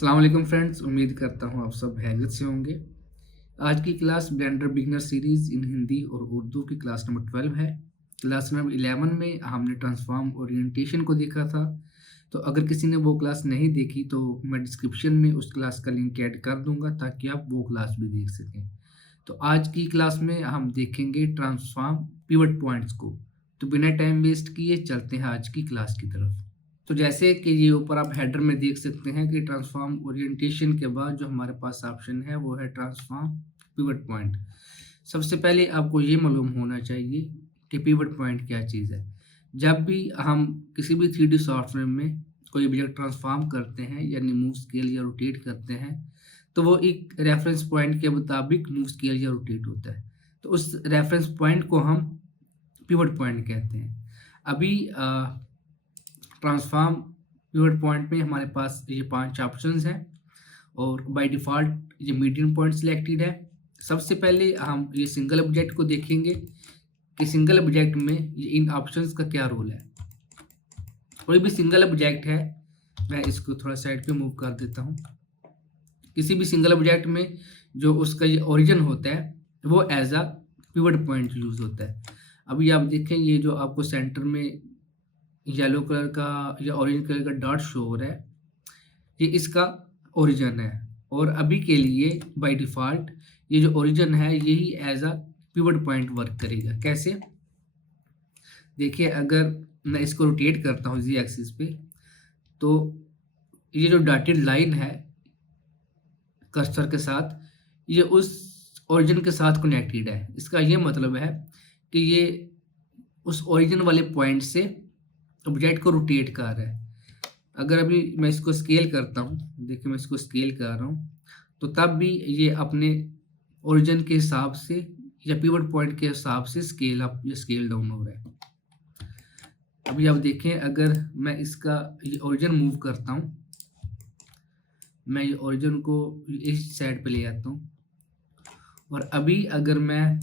अस्सलाम वालेकुम फ्रेंड्स, उम्मीद करता हूँ आप सब खैरियत से होंगे। आज की क्लास ब्लेंडर बिगिनर सीरीज़ इन हिंदी और उर्दू की क्लास नंबर 12 है। क्लास नंबर 11 में हमने ट्रांसफॉर्म ओरिएंटेशन को देखा था। तो अगर किसी ने वो क्लास नहीं देखी तो मैं डिस्क्रिप्शन में उस क्लास का लिंक ऐड कर दूंगा ताकि आप वो क्लास भी देख सकें। तो आज की क्लास में हम देखेंगे ट्रांसफॉर्म पिवट पॉइंट्स को। तो बिना टाइम वेस्ट किए चलते हैं आज की क्लास की तरफ। तो जैसे कि ये ऊपर आप हेडर में देख सकते हैं कि ट्रांसफॉर्म ओरिएंटेशन के बाद जो हमारे पास ऑप्शन है वो है ट्रांसफॉर्म पिवट पॉइंट। सबसे पहले आपको ये मालूम होना चाहिए कि पिवट पॉइंट क्या चीज़ है। जब भी हम किसी भी 3D सॉफ्टवेयर में कोई ऑब्जेक्ट ट्रांसफॉर्म करते हैं यानी मूव स्केल या रोटेट करते हैं तो वो एक रेफरेंस पॉइंट के मुताबिक मूव स्केल या रोटेट होता है। तो उस रेफरेंस पॉइंट को हम पिवट पॉइंट कहते हैं। अभी ट्रांसफॉर्म पिवट पॉइंट में हमारे पास ये 5 ऑप्शंस हैं और बाय डिफ़ॉल्ट ये मीडियन पॉइंट सिलेक्टेड है। सबसे पहले हम ये सिंगल ऑब्जेक्ट को देखेंगे कि सिंगल ऑब्जेक्ट में ये इन ऑप्शंस का क्या रोल है। कोई भी सिंगल ऑब्जेक्ट है, मैं इसको थोड़ा साइड पे मूव कर देता हूँ। किसी भी सिंगल ऑब्जेक्ट में जो उसका ये ओरिजिन होता है वो as a pivot point use होता है। अभी आप देखें ये जो आपको सेंटर में येलो कलर का या ऑरेंज कलर का डॉट शो हो रहा है, ये इसका ओरिजिन है और अभी के लिए बाय डिफ़ॉल्ट ये जो ओरिजिन है यही as a pivot point work करेगा। कैसे? देखिए अगर मैं इसको रोटेट करता हूँ जी एक्सिस पे तो ये जो डॉटेड लाइन है कर्सर के साथ ये उस ओरिजिन के साथ कनेक्टेड है। इसका ये मतलब है कि ये उस ओरिजिन वाले पॉइंट से ऑब्जेक्ट को रोटेट कर रहा है। अगर अभी मैं इसको स्केल करता हूँ, देखिए मैं इसको स्केल कर रहा हूँ, तो तब भी ये अपने ओरिजिन के हिसाब से या पिवट पॉइंट के हिसाब से स्केल अप या स्केल डाउन हो रहा है। अभी आप देखें अगर मैं इसका ये ओरिजिन मूव करता हूँ, मैं ये ओरिजिन को इस साइड पे ले आता हूँ और अभी अगर मैं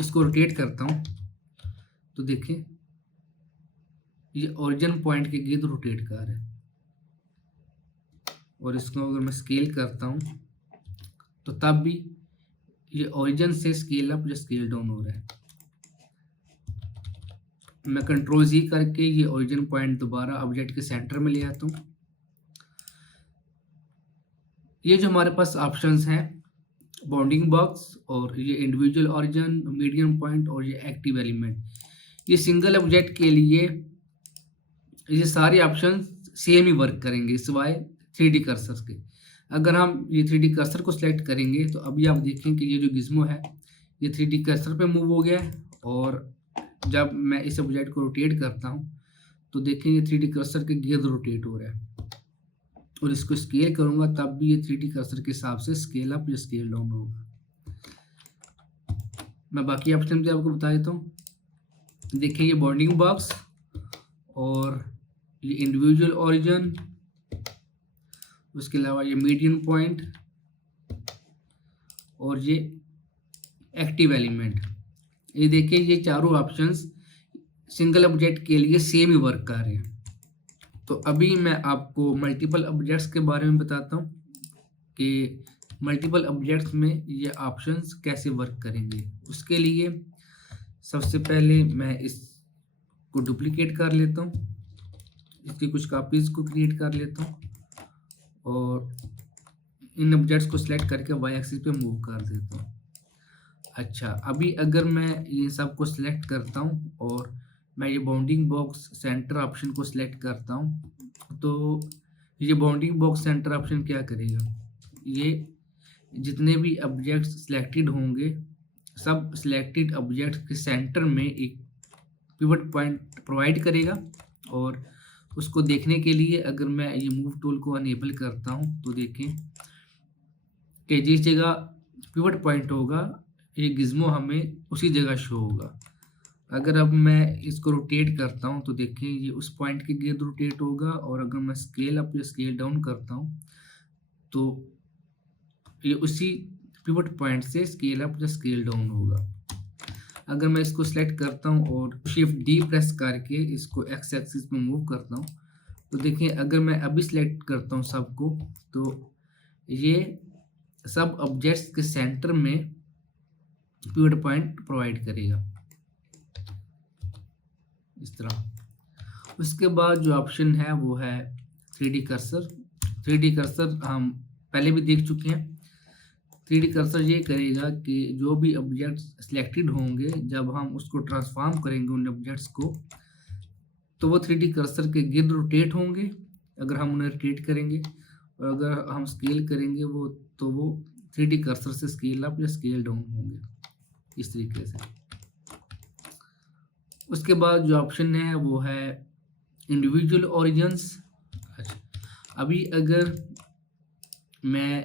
इसको रोटेट करता हूँ तो देखें ये ओरिजिन पॉइंट के गिर्द रोटेट कर रहा है और इसको अगर मैं स्केल करता हूँ तो तब भी ये ओरिजिन से स्केल अप या स्केल डाउन हो रहा है। मैं कंट्रोल जी करके ये ओरिजिन पॉइंट दोबारा ऑब्जेक्ट के सेंटर में ले आता हूँ। ये जो हमारे पास ऑप्शंस हैं बाउंडिंग बॉक्स और ये इंडिविजुअल ओरिजिन, मीडियम पॉइंट और ये एक्टिव एलिमेंट, ये सिंगल ऑब्जेक्ट के लिए ये सारे ऑप्शन सेम ही वर्क करेंगे सिवाय 3D कर्सर के। अगर हम ये 3D कर्सर को सिलेक्ट करेंगे तो अभी आप देखें कि ये जो गिज़्मो है ये 3D कर्सर पे मूव हो गया है और जब मैं इस ऑब्जेक्ट को रोटेट करता हूँ तो देखें ये 3D कर्सर के गिर्द रोटेट हो रहा है और इसको स्केल करूँगा तब भी ये 3D कर्सर के हिसाब से स्केल अप या स्केल डाउन होगा। मैं बाकी ऑप्शन भी आपको बता देता हूँ। देखिए ये बाउंडिंग बॉक्स और ये इंडिविजुअल ओरिजिन, उसके अलावा ये मीडियन पॉइंट और ये एक्टिव एलिमेंट, ये देखिए ये चारों ऑप्शंस सिंगल ऑब्जेक्ट के लिए सेम ही वर्क कर रहे हैं। तो अभी मैं आपको मल्टीपल ऑब्जेक्ट्स के बारे में बताता हूँ कि मल्टीपल ऑब्जेक्ट्स में ये ऑप्शंस कैसे वर्क करेंगे। उसके लिए सबसे पहले मैं इसको डुप्लीकेट कर लेता हूँ, इसकी कुछ कॉपीज़ को क्रिएट कर लेता हूँ और इन ऑब्जेक्ट्स को सिलेक्ट करके वाई एक्सिस पे मूव कर देता हूँ। अच्छा, अभी अगर मैं ये सब को सिलेक्ट करता हूँ और मैं ये बाउंडिंग बॉक्स सेंटर ऑप्शन को सिलेक्ट करता हूँ तो ये बाउंडिंग बॉक्स सेंटर ऑप्शन क्या करेगा, ये जितने भी ऑब्जेक्ट्स सिलेक्टेड होंगे सब सिलेक्टेड ऑब्जेक्ट्स के सेंटर में एक पिवट पॉइंट प्रोवाइड करेगा और उसको देखने के लिए अगर मैं ये मूव टूल को अनेबल करता हूँ तो देखें कि जिस जगह पिवट पॉइंट होगा ये गिज़्मो हमें उसी जगह शो होगा। अगर अब मैं इसको रोटेट करता हूँ तो देखें ये उस पॉइंट के गिर्द रोटेट होगा और अगर मैं स्केल अप या स्केल डाउन करता हूँ तो ये उसी पिवट पॉइंट से स्केल अप या स्केल डाउन होगा। अगर मैं इसको सेलेक्ट करता हूँ और शिफ्ट डी प्रेस करके इसको एक्स एक्सिस में मूव करता हूँ तो देखिए अगर मैं अभी सिलेक्ट करता हूँ सबको, तो ये सब ऑब्जेक्ट्स के सेंटर में पिवट पॉइंट प्रोवाइड करेगा इस तरह। उसके बाद जो ऑप्शन है वो है 3D कर्सर। 3D कर्सर हम पहले भी देख चुके हैं। 3D कर्सर ये करेगा कि जो भी ऑब्जेक्ट्स सिलेक्टेड होंगे, जब हम उसको ट्रांसफॉर्म करेंगे उन ऑब्जेक्ट्स को, तो वो 3D कर्सर के गिर्द रोटेट होंगे अगर हम उन्हें रोटेट करेंगे, और अगर हम स्केल करेंगे वो, तो वो 3D कर्सर से स्केल अप या स्केल डाउन होंगे इस तरीके से। उसके बाद जो ऑप्शन है वो है इंडिविजुअल ओरिजिन्स। अभी अगर मैं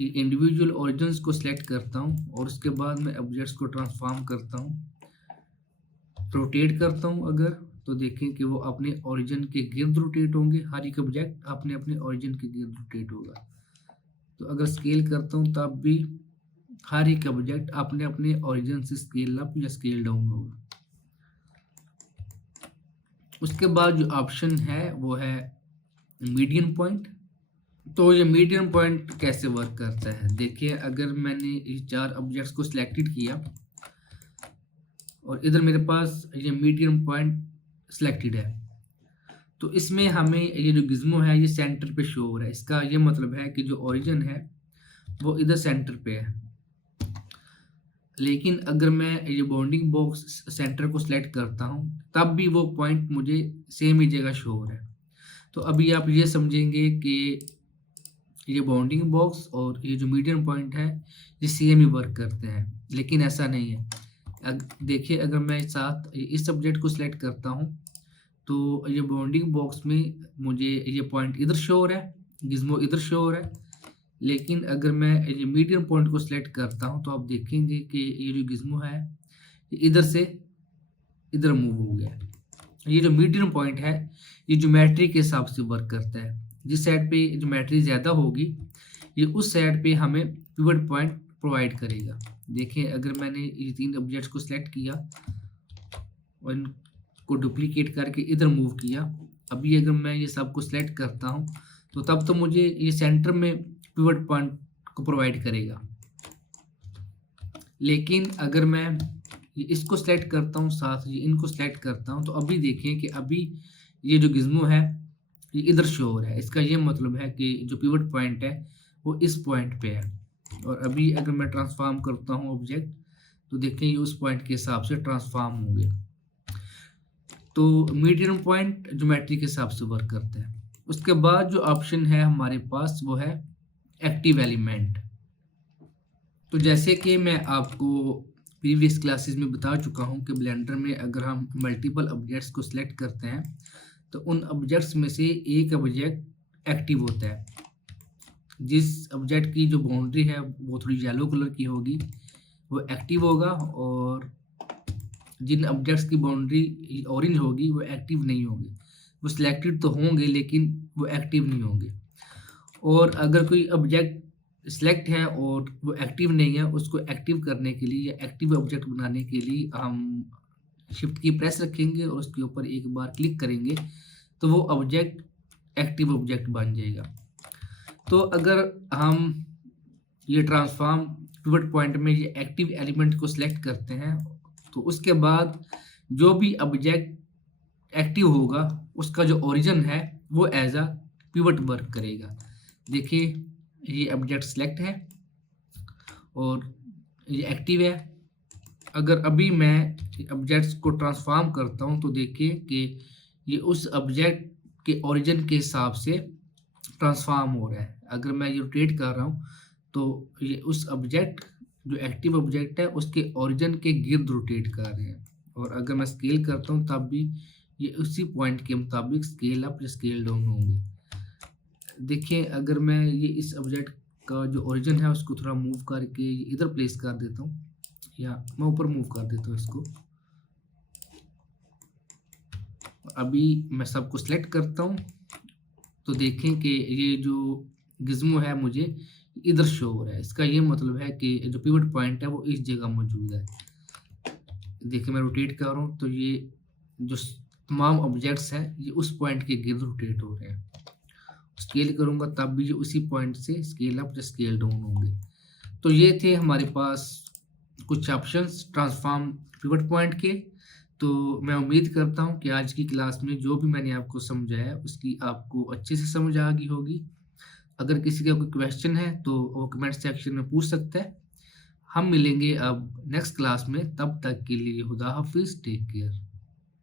इंडिविजुअल ओरिजिन्स को सिलेक्ट करता हूँ और उसके बाद मैं ऑब्जेक्ट्स को ट्रांसफॉर्म करता हूँ, रोटेट करता हूँ अगर, तो देखें कि वो अपने ओरिजिन के गिर्द रोटेट होंगे। हर एक ऑब्जेक्ट अपने अपने ओरिजिन के गिर्द रोटेट होगा। तो अगर स्केल करता हूँ तब भी हर एक ऑब्जेक्ट अपने अपने ओरिजिन से स्केल अप या स्केल डाउन होगा। उसके बाद जो ऑप्शन है वो है मीडियन पॉइंट। तो ये मीडियन पॉइंट कैसे वर्क करता है, देखिए अगर मैंने ये 4 ऑब्जेक्ट्स को सिलेक्टेड किया और इधर मेरे पास ये मीडियन पॉइंट सिलेक्टेड है, तो इसमें हमें ये जो गिज़्मो है ये सेंटर पे शो हो रहा है। इसका ये मतलब है कि जो ओरिजिन है वो इधर सेंटर पे है। लेकिन अगर मैं ये बाउंडिंग बॉक्स सेंटर को सिलेक्ट करता हूँ तब भी वो पॉइंट मुझे सेम ही जगह शो हो रहा है। तो अभी आप ये समझेंगे कि ये बाउंडिंग बॉक्स और ये जो मीडियन पॉइंट है ये सेम ही वर्क करते हैं, लेकिन ऐसा नहीं है। देखिए अगर मैं साथ इस सब्जेक्ट को सिलेक्ट करता हूँ तो ये बाउंडिंग बॉक्स में मुझे ये पॉइंट इधर शो हो रहा है, गिज़्मो इधर शो हो रहा है। लेकिन अगर मैं ये मीडियन पॉइंट को सिलेक्ट करता हूँ तो आप देखेंगे कि ये जो गिज़्मो है ये इधर से इधर मूव हो गया। ये जो मीडियन पॉइंट है ये ज्योमेट्री के हिसाब से वर्क करता है। जिस साइड पे ज्योमेट्री ज़्यादा होगी ये उस साइड पे हमें पिवट पॉइंट प्रोवाइड करेगा। देखिए अगर मैंने ये 3 ऑब्जेक्ट्स को सिलेक्ट किया और इनको डुप्लीकेट करके इधर मूव किया, अभी अगर मैं ये सब को सिलेक्ट करता हूँ तो तब तो मुझे ये सेंटर में पिवट पॉइंट को प्रोवाइड करेगा। लेकिन अगर मैं ये इसको सिलेक्ट करता हूँ, साथ ये इनको सिलेक्ट करता हूँ, तो अभी देखें कि अभी ये जो गिज़्मो है ये इधर शो हो रहा है। इसका ये मतलब है कि जो पिवट पॉइंट है वो इस पॉइंट पे है। और अभी अगर मैं ट्रांसफॉर्म करता हूँ ऑब्जेक्ट, तो देखें ये उस पॉइंट के हिसाब से ट्रांसफॉर्म होंगे। तो मीडियन पॉइंट ज्योमेट्री के हिसाब से वर्क करते हैं। उसके बाद जो ऑप्शन है हमारे पास वो है एक्टिव एलिमेंट। तो जैसे कि मैं आपको प्रीवियस क्लासेस में बता चुका हूं कि ब्लेंडर में अगर हम मल्टीपल ऑब्जेक्ट्स को सिलेक्ट करते हैं तो उन ऑब्जेक्ट्स में से एक ऑब्जेक्ट एक्टिव होता है। जिस ऑब्जेक्ट की जो बाउंड्री है वो थोड़ी येलो कलर की होगी वो एक्टिव होगा, और जिन ऑब्जेक्ट्स की बाउंड्री ऑरेंज होगी वो एक्टिव नहीं होंगे। वो सिलेक्टेड तो होंगे लेकिन वो एक्टिव नहीं होंगे। और अगर कोई ऑब्जेक्ट सिलेक्ट है और वो एक्टिव नहीं है, उसको एक्टिव करने के लिए या एक्टिव ऑब्जेक्ट बनाने के लिए हम शिफ्ट की प्रेस रखेंगे और उसके ऊपर एक बार क्लिक करेंगे तो वो ऑब्जेक्ट एक्टिव ऑब्जेक्ट बन जाएगा। तो अगर हम ये ट्रांसफॉर्म पिवट पॉइंट में ये एक्टिव एलिमेंट को सिलेक्ट करते हैं तो उसके बाद जो भी ऑब्जेक्ट एक्टिव होगा उसका जो ओरिजिन है वो एज अ पिवट वर्क करेगा। देखिए ये ऑब्जेक्ट सिलेक्ट है और ये एक्टिव है। अगर अभी मैं ऑब्जेक्ट्स को ट्रांसफॉर्म करता हूं तो देखिए कि ये उस ऑब्जेक्ट के ओरिजिन के हिसाब से ट्रांसफॉर्म हो रहा है। अगर मैं ये रोटेट कर रहा हूँ तो ये उस ऑब्जेक्ट जो एक्टिव ऑब्जेक्ट है उसके ओरिजिन के गिर्द रोटेट कर रहे हैं। और अगर मैं स्केल करता हूँ तब भी ये उसी पॉइंट के मुताबिक स्केल अप या स्केल डाउन होंगे। देखिए अगर मैं ये इस ऑब्जेक्ट का जो ओरिजिन है उसको थोड़ा मूव करके इधर प्लेस कर देता हूँ, या मैं ऊपर मूव कर देता हूँ इसको। अभी मैं सबको सिलेक्ट करता हूँ तो देखें कि ये जो गिज़्मो है मुझे इधर शो हो रहा है। इसका ये मतलब है कि जो पिवट पॉइंट है वो इस जगह मौजूद है। देखिए मैं रोटेट कर रहा हूँ तो ये जो तमाम ऑब्जेक्ट्स हैं ये उस पॉइंट के गिर्द रोटेट हो रहे हैं। स्केल करूँगा तब भी ये उसी पॉइंट से स्केल अप या स्केल डाउन होंगे। तो ये थे हमारे पास कुछ ऑप्शंस ट्रांसफॉर्म पिवट पॉइंट के। तो मैं उम्मीद करता हूँ कि आज की क्लास में जो भी मैंने आपको समझाया उसकी आपको अच्छे से समझ आ गई होगी। अगर किसी का कोई क्वेश्चन है तो वो कमेंट सेक्शन में पूछ सकता है। हम मिलेंगे अब नेक्स्ट क्लास में, तब तक के लिए खुदा हाफिज़, टेक केयर।